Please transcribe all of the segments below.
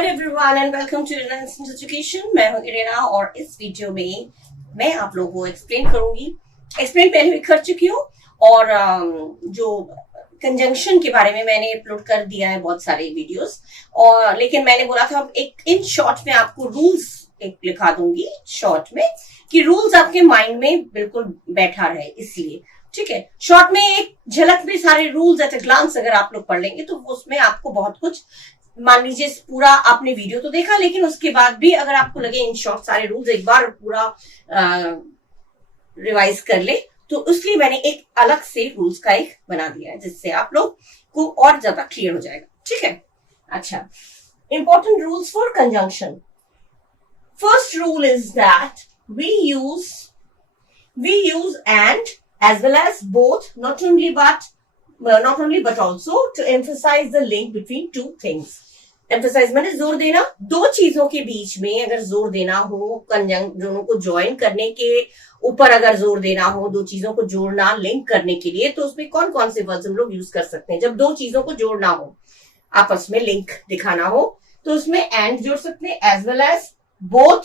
Hello everyone and welcome to Reliance Education. मैं हूं Irena और इस वीडियो में मैं आप लोगों को एक्सप्लेन पहले भी कर चुकी हूँ और जो कंजंक्शन के बारे में मैंने अपलोड कर दिया है बहुत सारे वीडियोस। और लेकिन मैंने बोला था एक इन शॉर्ट में आपको रूल्स एक लिखा दूंगी शॉर्ट में कि रूल्स आपके माइंड में बिल्कुल बैठा रहे, इसलिए ठीक है। शॉर्ट में एक झलक में सारे रूल्स एट अ ग्लांस अगर आप लोग पढ़ लेंगे तो उसमें आपको बहुत कुछ, मान लीजिए पूरा आपने वीडियो तो देखा लेकिन उसके बाद भी अगर आपको लगे इन शॉर्ट सारे रूल्स एक बार पूरा रिवाइज कर ले तो उसलिए मैंने एक अलग से रूल्स का एक बना दिया है जिससे आप लोग को और ज्यादा क्लियर हो जाएगा, ठीक है। अच्छा, important rules for conjunction. First rule is that we use and as well as both, not only but also to emphasize the link between two things. Emphasize माने जोर देना, दो चीजों के बीच में अगर जोर देना हो, दोनों को ज्वाइन करने के ऊपर अगर जोर देना हो, दो चीजों को जोड़ना लिंक करने के लिए, तो उसमें कौन कौन से वर्ड्स हम लोग यूज कर सकते हैं। जब दो चीजों को जोड़ना हो, आपस में लिंक दिखाना हो, तो उसमें एंड जोड़ सकते हैं, as well as, both,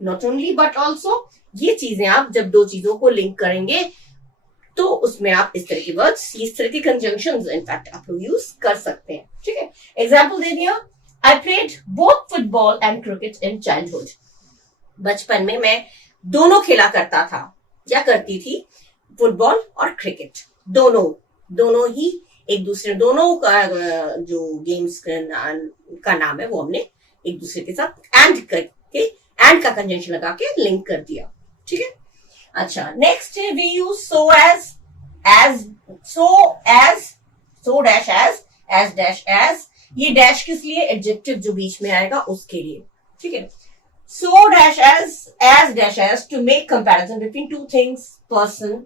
not only but also. ये चीजें आप जब दो चीजों को लिंक करेंगे तो उसमें आप इस तरह के वर्ड्स, इस तरह के कंजंक्शंस इनफैक्ट आप लोग यूज कर सकते हैं, ठीक है। एग्जाम्पल दे दिया, I played both football and cricket in childhood. बचपन में मैं दोनों खेला करता था या करती थी, फुटबॉल और क्रिकेट, दोनों ही एक दूसरे, दोनों का जो गेम्स का नाम है वो हमने एक दूसरे के साथ एंड करके, एंड का कंजंक्शन लगा के लिंक कर दिया, ठीक है। अच्छा, नेक्स्ट है we use so as, so dash as dash as. ये डैश किस लिए, एडजेक्टिव जो बीच में आएगा उसके लिए, ठीक है। So dash as dash as to make comparison between two things, person,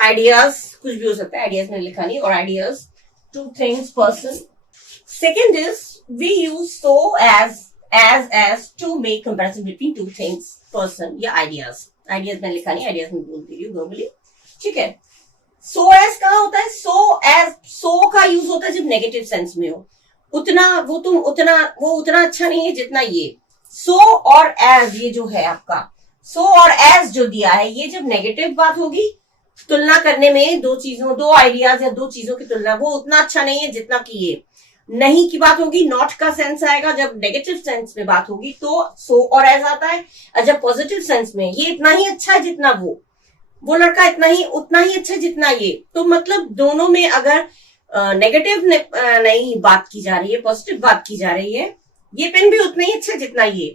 ideas, कुछ भी हो सकता है, आइडियाज में लिखा नहीं, और ideas, two things, person. Second is we use so as to make comparison between two things, person या आइडियाज। आइडियाज में लिखा नहीं, आइडियाज में बोल दे रही हूँ वर्बली, ठीक है। सो एज कहाँ होता है, सो का यूज होता है जब नेगेटिव सेंस में हो, वो उतना अच्छा नहीं है जितना ये। सो और एज, ये जो है आपका सो और एज जो दिया है, ये जब नेगेटिव बात होगी, तुलना करने में दो आइडियाज या दो चीजों की तुलना, वो उतना अच्छा नहीं है जितना कि ये। नहीं की बात होगी, नॉट का सेंस आएगा जब नेगेटिव सेंस में बात होगी तो सो और एज आता है। और जब पॉजिटिव सेंस में, ये इतना ही अच्छा है जितना वो लड़का उतना ही अच्छा है जितना ये। तो मतलब दोनों में अगर नेगेटिव नहीं बात की जा रही है, पॉजिटिव बात की जा रही है, ये पेन भी उतना ही अच्छा है जितना ये,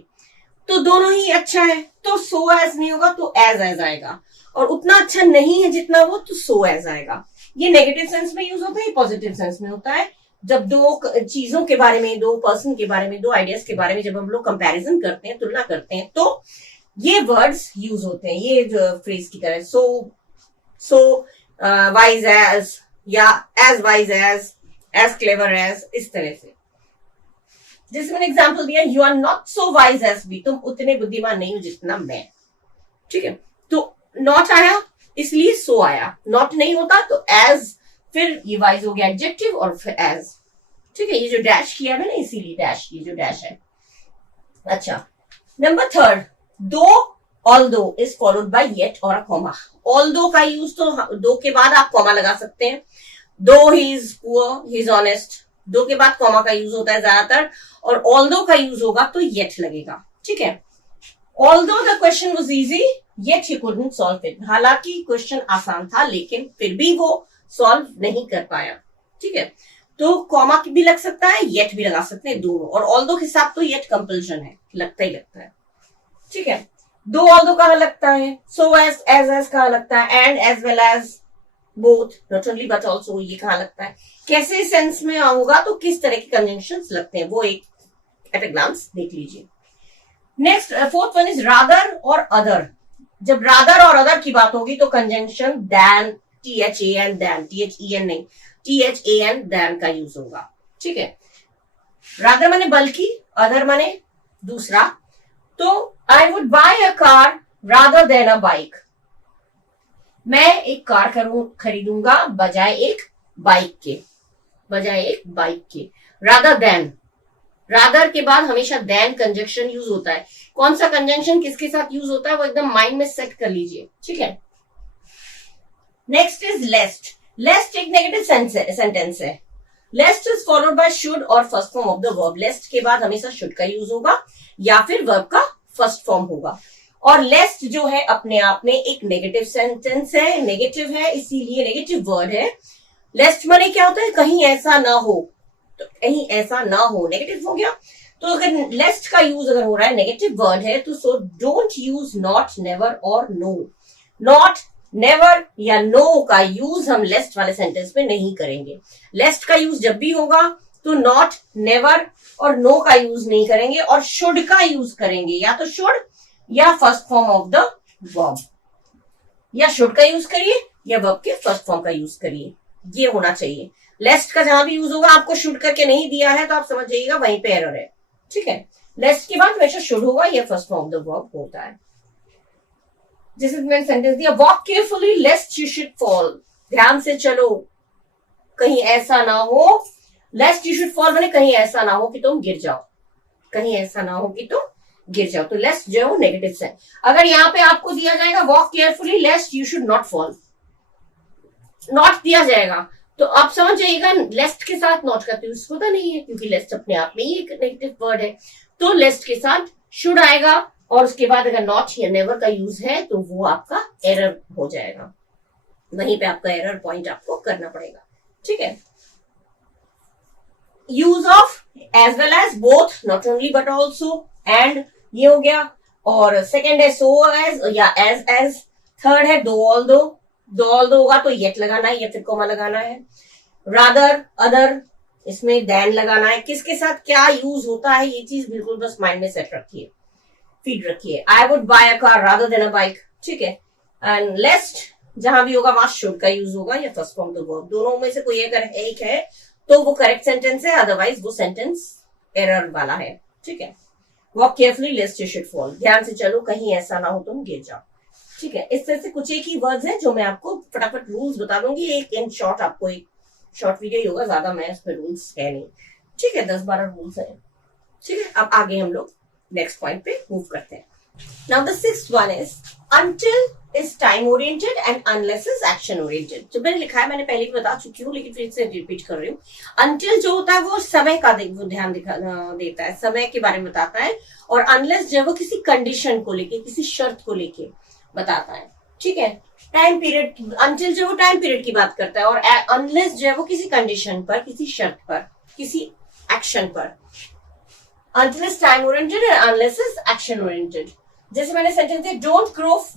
तो दोनों ही अच्छा है, तो सो एज नहीं होगा तो एज आएगा। और उतना अच्छा नहीं है जितना वो, तो सो एज आएगा। ये नेगेटिव सेंस में यूज होता है, पॉजिटिव सेंस में होता है जब दो चीजों के बारे में, दो पर्सन के बारे में, दो आइडियाज के बारे में जब हम लोग कंपैरिजन करते हैं, तुलना करते हैं, तो ये वर्ड्स यूज होते हैं, ये जो फ्रेज की तरह, सो वाइज एज या as wise as clever as, इस तरह से। जैसे मैंने एग्जांपल दिया, you are not so wise as me, तुम उतने बुद्धिमान नहीं हो जितना मैं, ठीक है। तो नॉट आया इसलिए सो आया, नॉट नहीं होता तो एज, फिर ये वाइज हो गया एडजेक्टिव और फिर एज, ठीक है। ये जो डैश किया है ना, इसीलिए डैश, ये जो डैश है। अच्छा, नंबर थर्ड, दो although is followed bye yet और अ कॉमा। ऑल्दो का यूज तो दो के बाद आप कॉमा लगा सकते हैं, दो he is poor, he is honest, दो के बाद कॉमा का यूज होता है ज्यादातर, और ऑल्दो का यूज होगा तो येट लगेगा, ठीक है। Although the question was easy yet he couldn't solve it. हालांकि क्वेश्चन आसान था लेकिन फिर भी वो सॉल्व नहीं कर पाया, ठीक है। तो कॉमा भी लग सकता है, येट भी लगा सकते हैं, दोनों। और ऑल्दो के साथ तो येट कंपल्शन है, लगता ही लगता है, ठीक है। दो ऑल्दो कहाँ लगता है, सो एज कहाँ लगता है, and as well as, both, not only but also, ये कहाँ लगता है, कैसे सेंस में होगा, तो किस तरह के कंजंक्शंस लगते हैं, वो एक एट अ ग्लांस देख लीजिए। Next, fourth one is rather और अदर। जब रादर और अदर की बात होगी तो conjunction than, THAN, than, THEN नहीं, THAN, दैन का यूज होगा, ठीक है। रादर माने बल्कि, अदर माने दूसरा। तो I would buy a car rather than a bike. मैं एक कार खरीदूंगा बजाय एक बाइक के, रादर देन, रादर के बाद हमेशा देन कंजंक्शन यूज होता है। कौन सा कंजंक्शन किसके साथ यूज होता है वो एकदम माइंड में सेट कर लीजिए, ठीक है। Next is लेस्ट। लेस्ट एक नेगेटिव सेंटेंस है। Lest is followed by should और first form of the verb. Lest के बाद हमेशा शुड का यूज होगा या फिर वर्ब का फर्स्ट फॉर्म होगा। और लेस्ट जो है अपने आप में एक नेगेटिव सेंटेंस है, नेगेटिव है, इसीलिए नेगेटिव वर्ड है। लेस्ट माने क्या होता है, कहीं ऐसा ना हो, तो कहीं ऐसा ना हो नेगेटिव हो गया। तो अगर लेस्ट का यूज अगर हो रहा है, नेगेटिव वर्ड है, तो so don't use not, never और नो। नॉट, नेवर या नो का यूज हम लेस्ट वाले सेंटेंस में नहीं करेंगे। लेस्ट का यूज जब भी होगा तो नॉट, नेवर और नो का यूज नहीं करेंगे और शुड का यूज करेंगे। या तो शुड या first form of the verb, या शुड का यूज करिए या वर्ब के फर्स्ट फॉर्म का यूज करिए, ये होना चाहिए। लेस्ट का जहां भी यूज होगा, आपको शुड करके नहीं दिया है तो आप समझ जाइएगा वहीं पे एरर है, ठीक है। लेस्ट के बाद हमेशा शुड होगा या first form of the verb होता है। जैसे मैंने सेंटेंस दिया, walk carefully लेस्ट you should fall. ध्यान से चलो कहीं ऐसा ना हो। लेस्ट यू शुड फॉल माने कहीं ऐसा ना हो कि तुम गिर जाओ, कहीं ऐसा ना हो कि तुम गिर जाओ। तो लेस्ट जो है वो नेगेटिव से। अगर यहाँ पे आपको दिया जाएगा walk carefully लेस्ट you should not fall, not दिया जाएगा तो आप समझ जाइएगा लेस्ट के साथ नॉट का यूज होता नहीं है, क्योंकि लेस्ट अपने आप में ही एक नेगेटिव वर्ड है। तो लेस्ट के साथ शुड आएगा और उसके बाद अगर नॉट या नेवर का यूज है तो वो आपका एरर हो जाएगा। वहीं पे आपका एरर पॉइंट आपको करना पड़ेगा, ठीक है। Use of as well as, both, not only but also, and, ये हो गया। और सेकेंड है सो एज या एज। थर्ड है दो ऑल दो। दो ऑल दो होगा तो येट लगाना है या फिर कोमा लगाना है। रादर, अदर, इसमें देन लगाना है। किसके साथ क्या यूज होता है ये चीज बिल्कुल बस माइंड में सेट रखिए, फीड रखिए। I would buy a car rather than a bike, ठीक है। एंड लेस्ट जहां भी होगा वहां शुड का यूज होगा या फर्स्ट फॉर्म द वर्ब। दोनों में से कोई अगर एक है तो वो करेक्ट सेंटेंस है, अदरवाइज वो सेंटेंस एरर वाला है, ठीक है। Walk carefully लेस्ट you should fall. ध्यान से चलो कहीं ऐसा ना हो तुम गिर जाओ, ठीक है। इस तरह से कुछ एक ही वर्ड्स हैं जो मैं आपको फटाफट रूल्स बता दूंगी। एक इन शॉर्ट आपको एक शॉर्ट वीडियो ही होगा, ज्यादा मैं इसमें रूल्स है नहीं, ठीक है। 10-12 रूल्स है, ठीक है। अब आगे हम लोग नेक्स्ट पॉइंट पे मूव करते हैं। Now the sixth one is until is time oriented and unless is action oriented। जो मैंने लिखा है मैंने पहले भी बता चुकी हूँ लेकिन फिर से रिपीट कर रही हूँ। until जो होता है वो समय का ध्यान देता है, समय के बारे में बताता है। और unless जो है वो किसी कंडीशन को लेके, किसी शर्त को लेके बताता है, ठीक है। टाइम पीरियड, until जो वो टाइम पीरियड की बात करता है और unless जो है वो किसी कंडीशन पर, किसी शर्त पर, किसी एक्शन पर। until is time oriented and unless is action oriented। जैसे मैंने सेंटेंस दिया, don't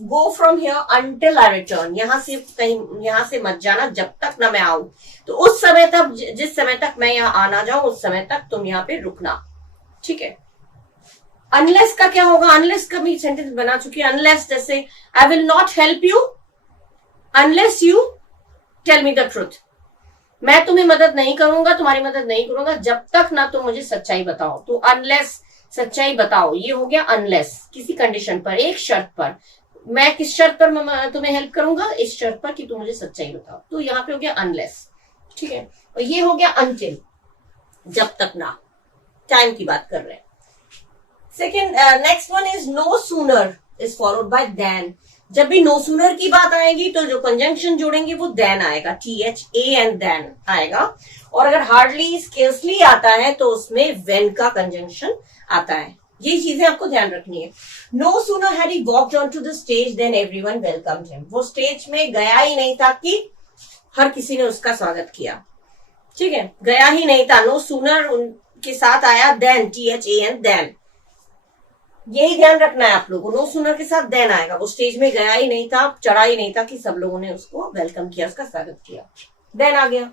go from here until I return. यहां से कहीं, यहां से मत जाना जब तक ना मैं आऊं। तो उस समय तक, जिस समय तक मैं यहाँ आना जाऊं उस समय तक तुम यहाँ पे रुकना, ठीक है। अनलेस का क्या होगा, अनलेस का भी सेंटेंस बना चुकी है। अनलेस जैसे I will not help you unless you tell me the truth. मैं तुम्हें मदद नहीं करूंगा, तुम्हारी मदद नहीं करूंगा जब तक ना तुम मुझे सच्चाई बताओ। तो अनलेस, सच्चाई बताओ, ये हो गया अनलेस। किसी कंडीशन पर, एक शर्त पर। मैं किस शर्त पर तुम्हें हेल्प करूंगा, इस शर्त पर कि तुम मुझे सच्चाई बताओ। तो यहाँ पे हो गया अनलेस, ठीक है। और ये हो गया अनटिल, जब तक ना, टाइम की बात कर रहे हैं। Second, next one is no sooner is followed by then. जब भी नो सूनर की बात आएगी तो जो कंजंक्शन जोड़ेंगे वो देन आएगा, THA एंड देन आएगा। और अगर हार्डली, स्केर्सली आता है तो उसमें वेन का कंजंक्शन आता है। ये चीजें आपको ध्यान रखनी है। No sooner had he walked on to the stage then everyone welcomed him. वो स्टेज में गया ही नहीं था कि हर किसी ने उसका स्वागत किया, ठीक है। गया ही नहीं था, नो सूनर उनके साथ आया देन, THA एंड देन। यही ध्यान रखना है आप लोगों को, नो सूनर के साथ देन आएगा। वो स्टेज में गया ही नहीं था, चढ़ा ही नहीं था कि सब लोगों ने उसको वेलकम किया, उसका स्वागत किया, देन आ गया।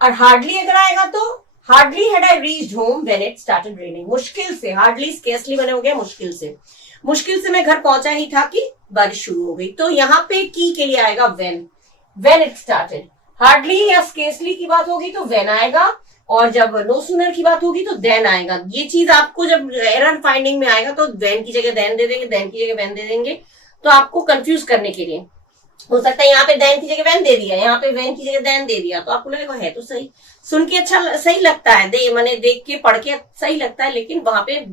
और हार्डली अगर आएगा तो hardly had I reached home when it started raining. मुश्किल से, हार्डली स्केर्सली बने हो गया मुश्किल से। मुश्किल से मैं घर पहुंचा ही था कि बारिश शुरू हो गई। तो यहाँ पे की के लिए आएगा व्हेन इट स्टार्टेड। हार्डली या स्केर्सली की बात होगी तो व्हेन आएगा, और जब नो सूनर की बात होगी तो देन आएगा। ये चीज आपको जब एरर फाइंडिंग में आएगा तो व्हेन की जगह देन दे देंगे, देन की जगह व्हेन दे देंगे, तो आपको कंफ्यूज करने के लिए, हो सकता है यहाँ पे देन की जगह वैन दे दिया, यहाँ पे वैन की जगह देन दे दिया, तो आपको लगेगा है तो सही, सुन के अच्छा सही लगता है, मैंने देख के पढ़ के सही लगता है, लेकिन वहां पे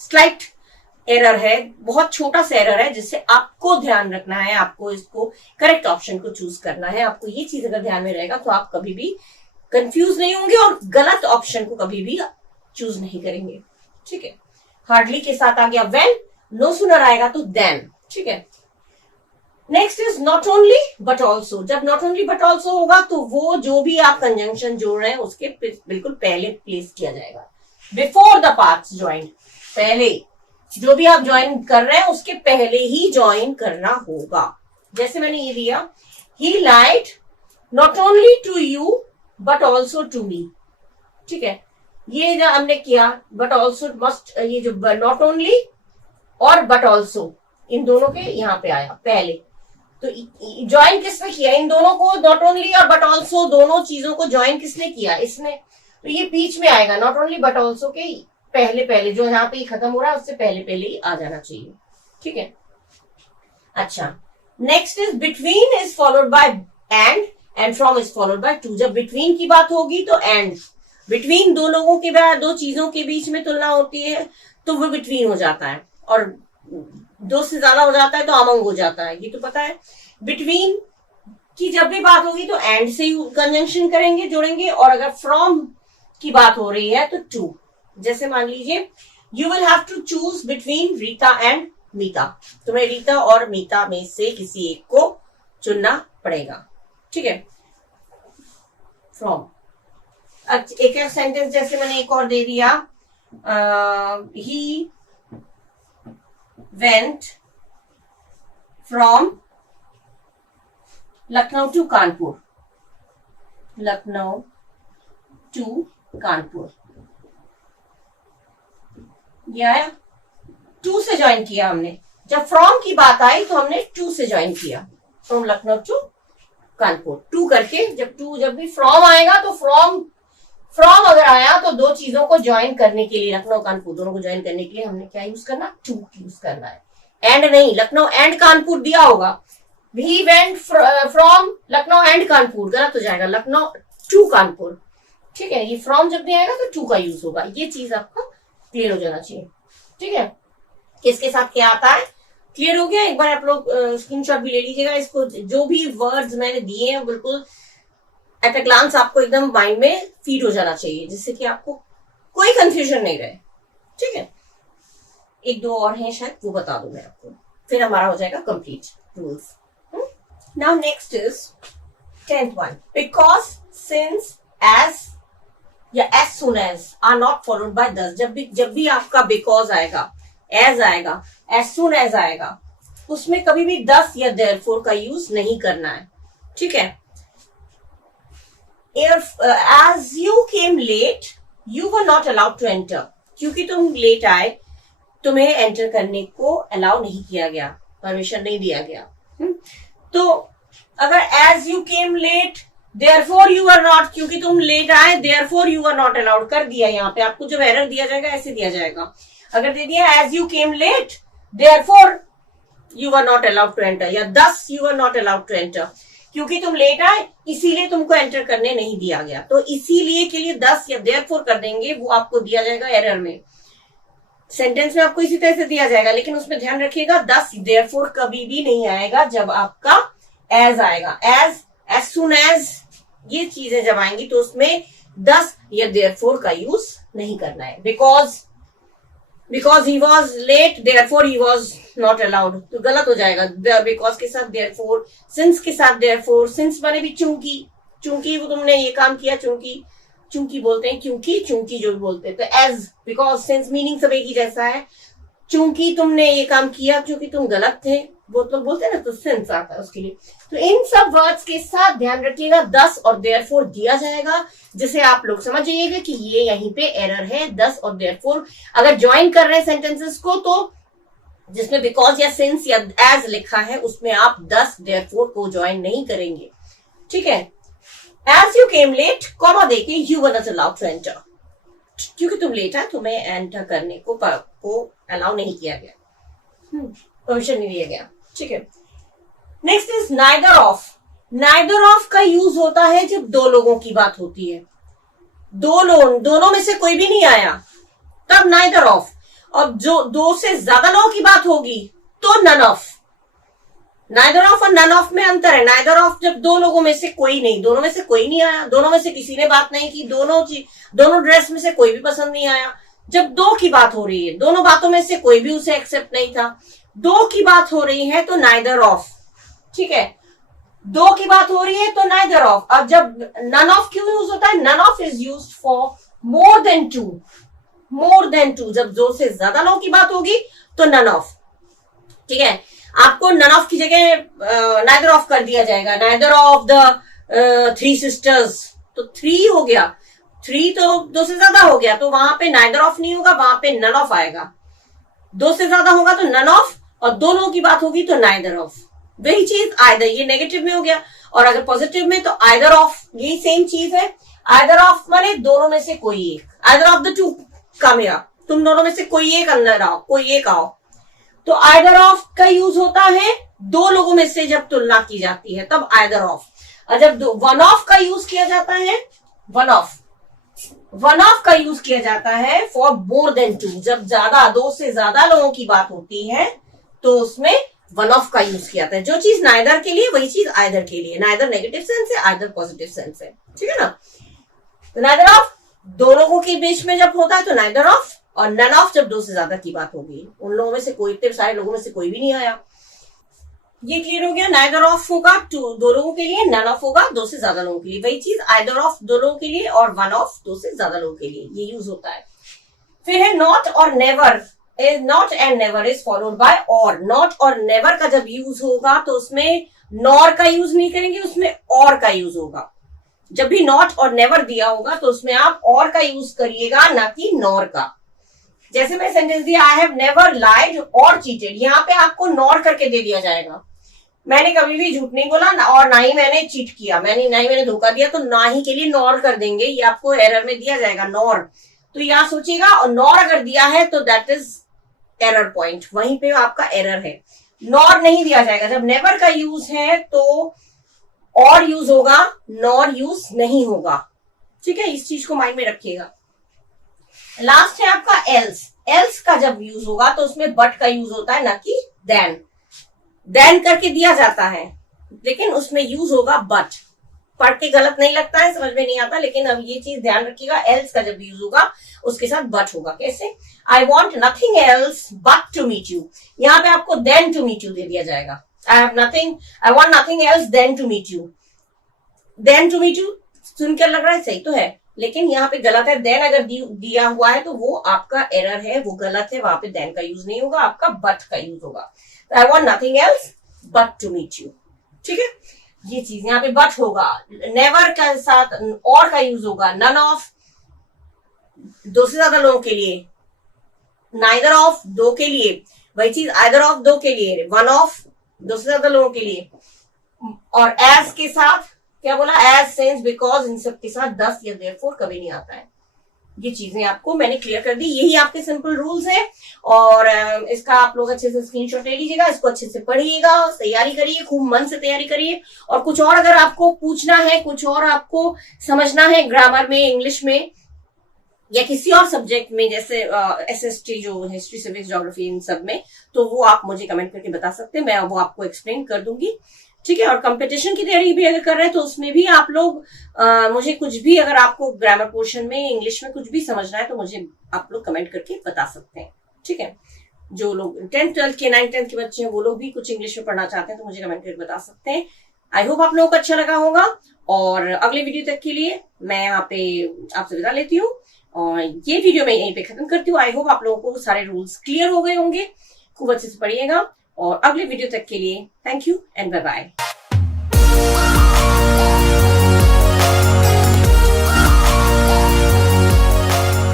स्लाइट एरर है, बहुत छोटा सा एरर है, जिससे आपको ध्यान रखना है, आपको इसको करेक्ट ऑप्शन को चूज करना है। आपको ये चीज अगर ध्यान में रहेगा तो आप कभी भी कंफ्यूज नहीं होंगे और गलत ऑप्शन को कभी भी चूज नहीं करेंगे। ठीक है, हार्डली के साथ आ गया वेन, नो सुनर आएगा तो देन। ठीक है, next is not only but also. जब नॉट ओनली बट ऑल्सो होगा तो वो जो भी आप कंजंक्शन जोड़ रहे हैं उसके बिल्कुल पहले प्लेस किया जाएगा, बिफोर द पार्ट्स ज्वाइन, पहले जो भी आप ज्वाइन कर रहे हैं उसके पहले ही ज्वाइन करना होगा। जैसे मैंने ये दिया, he lied not only to you but also to me. ठीक है, ये जो हमने किया बट ऑल्सो मस्ट, ये जो नॉट ओनली और बट ऑल्सो इन दोनों के यहाँ पे आया पहले, तो ज्वाइन किसने किया इन दोनों को, नॉट ओनली और बट ऑल्सो दोनों चीजों को ज्वाइन किसने किया, इसने, तो ये बीच में आएगा, नॉट ओनली बट ऑल्सो के पहले पहले, जो यहाँ पे खत्म हो रहा है उससे पहले पहले ही आ जाना चाहिए। ठीक है, अच्छा, next is between is followed bye and from is followed by two. जब बिटवीन की बात होगी तो एंड, बिटवीन दो लोगों के बाद दो चीजों के बीच में तुलना होती है तो वो बिटवीन हो जाता है, और दो से ज्यादा हो जाता है तो अमंग हो जाता है, ये तो पता है। बिटवीन की जब भी बात होगी तो एंड से कंजंक्शन करेंगे, जोड़ेंगे, और अगर फ्रॉम की बात हो रही है तो टू। जैसे मान लीजिए, you will have to choose between Rita and Meeta, तुम्हें रीता और मीता में से किसी एक को चुनना पड़ेगा। ठीक है, फ्रॉम। एक एक सेंटेंस जैसे मैंने एक और दे दिया, he went from Lucknow to Kanpur, Lucknow to Kanpur, ये आया, टू से ज्वाइन किया हमने। जब फ्रॉम की बात आई तो हमने टू से ज्वाइन किया, from Lucknow to Kanpur, to करके। जब भी फ्रॉम आएगा तो फ्रॉम अगर आया तो दो चीजों को ज्वाइन करने के लिए, लखनऊ कानपुर दोनों को ज्वाइन करने के लिए हमने क्या यूज करना, टू यूज करना है, एंड नहीं। लखनऊ एंड कानपुर दिया होगा, ही went from Lucknow and Kanpur, गलत हो जाएगा, लखनऊ टू कानपुर। ठीक है, ये फ्रॉम जब नहीं आएगा तो टू का यूज होगा, ये चीज आपका क्लियर हो जाना चाहिए। ठीक है, किसके साथ क्या आता है, क्लियर हो गया। एक बार आप लोग स्क्रीनशॉट भी ले लीजिएगा, इसको जो भी वर्ड्स मैंने दिए हैं बिल्कुल एट अ ग्लांस आपको एकदम माइंड में फीड हो जाना चाहिए, जिससे कि आपको कोई कंफ्यूजन नहीं रहे। ठीक है, एक दो और हैं शायद, वो बता दूं मैं आपको, फिर हमारा हो जाएगा complete rules. Now next is 10th one, because, since, as या as soon as are not followed by दस। जब भी आपका बिकॉज आएगा, एज आएगा, एज सुन एज आएगा, उसमें कभी भी दस या देयरफॉर का यूज नहीं करना है। ठीक है, as you came late you were not allowed to enter, क्योंकि तुम लेट आए तुम्हें एंटर करने को अलाउ नहीं किया गया, परमिशन नहीं दिया गया। तो अगर as you came late therefore you are not, क्योंकि तुम लेट आए therefore you are not allowed कर दिया, यहाँ पे आपको जब एरर दिया जाएगा ऐसे दिया जाएगा। अगर दे दिया as you came late therefore you are not allowed to enter, या thus you are not allowed to enter, क्योंकि तुम लेट आए इसीलिए तुमको एंटर करने नहीं दिया गया, तो इसीलिए के लिए दस या देयरफॉर कर देंगे, वो आपको दिया जाएगा एरर में। सेंटेंस में आपको इसी तरह से दिया जाएगा, लेकिन उसमें ध्यान रखिएगा दस देयरफॉर कभी भी नहीं आएगा जब आपका एज आएगा। एज सुन एज ये चीजें जब आएंगी तो उसमें दस या देयरफॉर का यूज नहीं करना है। Because he was late therefore he was not allowed, तो गलत हो जाएगा। बिकॉज के साथ देयरफॉर, सिंस के साथ देयरफॉर, सिंस माने भी चूंकि वो तुमने ये काम किया, चूंकि बोलते हैं, चूंकि जो भी बोलते हैं, तो एज, बिकॉज, सिंस मीनिंग सब एक ही जैसा है। चूंकि तुमने ये काम किया, क्योंकि तुम गलत थे, वो तो बोलते हैं ना, तो सिंस आता है उसके लिए। तो इन सब वर्ड्स के साथ ध्यान रखिएगा दस और देयरफॉर दिया जाएगा, जिसे आप लोग समझ जाइएगा कि ये यहीं पे एरर है, दस और देयरफॉर। अगर ज्वाइन कर रहे हैं सेंटेंसेस को तो जिसमें बिकॉज या सिंस या एज लिखा है उसमें आप दस देयरफॉर को ज्वाइन नहीं करेंगे। ठीक है, as you came late comma देके you were not allowed to enter, क्योंकि तुम लेट है तुम्हें एंटर करने को अलाउ नहीं किया गया, परमिशन नहीं दिया गया। ठीक है, next is neither of. Neither of का यूज होता है जब दो लोगों की बात होती है, दोनों में से कोई भी नहीं आया, तब नाइदर ऑफ। अब जो दो से ज्यादा लोगों की बात होगी तो नन ऑफ। नाइदर ऑफ और नन ऑफ में अंतर है। नाइदर ऑफ जब दो लोगों में से कोई नहीं, दोनों में से कोई नहीं आया, दोनों में से किसी ने बात नहीं की, दोनों ड्रेस में से कोई भी पसंद नहीं आया। जब दो की बात हो रही है, दोनों बातों में से कोई भी उसे एक्सेप्ट नहीं था, दो की बात हो रही है तो नाइदर ऑफ। ठीक है, दो की बात हो रही है तो नाइदर ऑफ। अब जब नन ऑफ क्यों यूज होता है? None of is used for more than two. More than two, जब दो से ज्यादा लोगों की बात होगी तो नन ऑफ। ठीक है, आपको नन ऑफ की जगह नाइदर ऑफ कर दिया जाएगा। Neither of the three sisters, तो थ्री हो गया, थ्री तो दो से ज्यादा हो गया, तो वहां पे नाइदर ऑफ नहीं होगा, वहां पे नन ऑफ आएगा। दो से ज्यादा होगा तो नन ऑफ, और दो लोगों की बात होगी तो नाइदर ऑफ। वही चीज आइदर, ये नेगेटिव में हो गया, और अगर पॉजिटिव में तो आइदर ऑफ, यही सेम चीज है। आइदर ऑफ माने दोनों में से कोई एक, either of the two come here, तुम दोनों में से कोई एक अंदर आओ, कोई एक आओ। तो आइदर ऑफ का यूज होता है दो लोगों में से जब तुलना की जाती है, तब आइदर ऑफ। और जब वन ऑफ का यूज किया जाता है, वन ऑफ का यूज किया जाता है फॉर मोर देन टू, जब ज्यादा, दो से ज्यादा लोगों की बात होती है तो उसमें वन ऑफ का यूज किया जाता है। जो चीज नाइदर के लिए वही चीज आइदर के लिए। नाइदर नेगेटिव सेंस है, आइदर पॉजिटिव सेंस है। ठीक है ना, तो नाइदर ऑफ दो लोगों के बीच में जब होता है तो नाइदर ऑफ, और नन ऑफ जब दो से ज्यादा की बात होगी, उन लोगों में से कोई, इतने सारे लोगों में से कोई भी नहीं आया। ये क्लियर हो गया। नाइदर ऑफ होगा दो लोगों के लिए, नन ऑफ होगा दो से ज्यादा लोगों के लिए। वही चीज आइदर ऑफ दो लोगों के लिए और वन ऑफ दो से ज्यादा लोगों के लिए, ये यूज होता है। फिर है नॉट और never. Not and never is followed bye और। नॉट और नेवर का जब यूज होगा तो उसमें नॉर का यूज नहीं करेंगे, उसमें और का यूज होगा। जब भी नॉट और नेवर दिया होगा तो उसमें आप और का यूज करिएगा, ना कि नॉर का। जैसे मैं सेंटेंस दिया, आई हैव नेवर लाइड और चीटेड, यहाँ पे आपको नॉर करके दे दिया जाएगा। मैंने कभी भी झूठ नहीं बोला और ना ही मैंने चीट किया, ना ही मैंने धोखा दिया, तो ना ही के लिए नॉर कर देंगे, ये आपको एरर में दिया जाएगा नॉर। तो यहाँ सोचिएगा, और नॉर अगर दिया है तो दैट इज एरर पॉइंट, वहीं पे आपका एरर है। नॉर नहीं दिया जाएगा। जब नेवर का यूज है तो और यूज होगा, नॉर यूज नहीं होगा। ठीक है, इस चीज को माइंड में रखिएगा। लास्ट है आपका एल्स। एल्स का जब यूज होगा तो उसमें बट का यूज होता है, ना कि देन। देन करके दिया जाता है लेकिन उसमें यूज होगा बट। पढ़ के गलत नहीं लगता है, समझ में नहीं आता, लेकिन अब ये चीज ध्यान रखिएगा, एल्स का जब यूज होगा उसके साथ बट होगा। कैसे? I want nothing else but to meet you, यहाँ पे आपको देन टू मीट यू दे दिया जाएगा। I want nothing else than to meet you. Than to meet you सुनकर लग रहा है सही तो है, लेकिन यहाँ पे गलत है। देन अगर दिया हुआ है तो वो आपका एरर है, वो गलत है, वहां पे देन का यूज नहीं होगा, आपका बट का यूज होगा। I want nothing else but to meet you. ठीक है, ये चीज यहाँ पे बट होगा। नेवर के साथ और का यूज होगा। नन ऑफ दो से ज्यादा लोगों के लिए, नाइदर ऑफ दो के लिए, वही चीज आइदर ऑफ दो के लिए, वन ऑफ दो से ज्यादा लोगों के लिए, और एज के साथ क्या बोला? एज, सिंस, बिकॉज, इन सब के साथ दस या देयरफॉर कभी नहीं आता है। ये चीजें आपको मैंने क्लियर कर दी। यही आपके सिंपल रूल्स हैं, और इसका आप लोग अच्छे से स्क्रीनशॉट ले लीजिएगा, इसको अच्छे से पढ़िएगा, तैयारी करिए, खूब मन से तैयारी करिए। और कुछ और अगर आपको पूछना है, कुछ और आपको समझना है ग्रामर में, इंग्लिश में, या किसी और सब्जेक्ट में, जैसे SST जो हिस्ट्री, सिविक्स, ज्योग्राफी, इन सब में, तो वो आप मुझे कमेंट करके बता सकते हैं, मैं वो आपको एक्सप्लेन कर दूंगी। ठीक है, और कंपटीशन की तैयारी भी अगर कर रहे हैं तो उसमें भी आप लोग मुझे कुछ भी, अगर आपको ग्रामर पोर्शन में, इंग्लिश में कुछ भी समझना है तो मुझे आप लोग कमेंट करके बता सकते हैं। ठीक है, जो लोग 10th 12th के 9th 10th के बच्चे हैं वो लोग भी कुछ इंग्लिश में पढ़ना चाहते हैं तो मुझे कमेंट करके बता सकते हैं। आई होप आप लोगों को अच्छा लगा होगा, और अगले वीडियो तक के लिए मैं यहाँ पे आपसे विदा लेती हूँ, और ये वीडियो मैं यहीं पे खत्म करती हूँ। आई होप आप लोगों को सारे रूल्स क्लियर हो गए होंगे, खूब अच्छे से पढ़िएगा, और अगले वीडियो तक के लिए thank you and bye bye.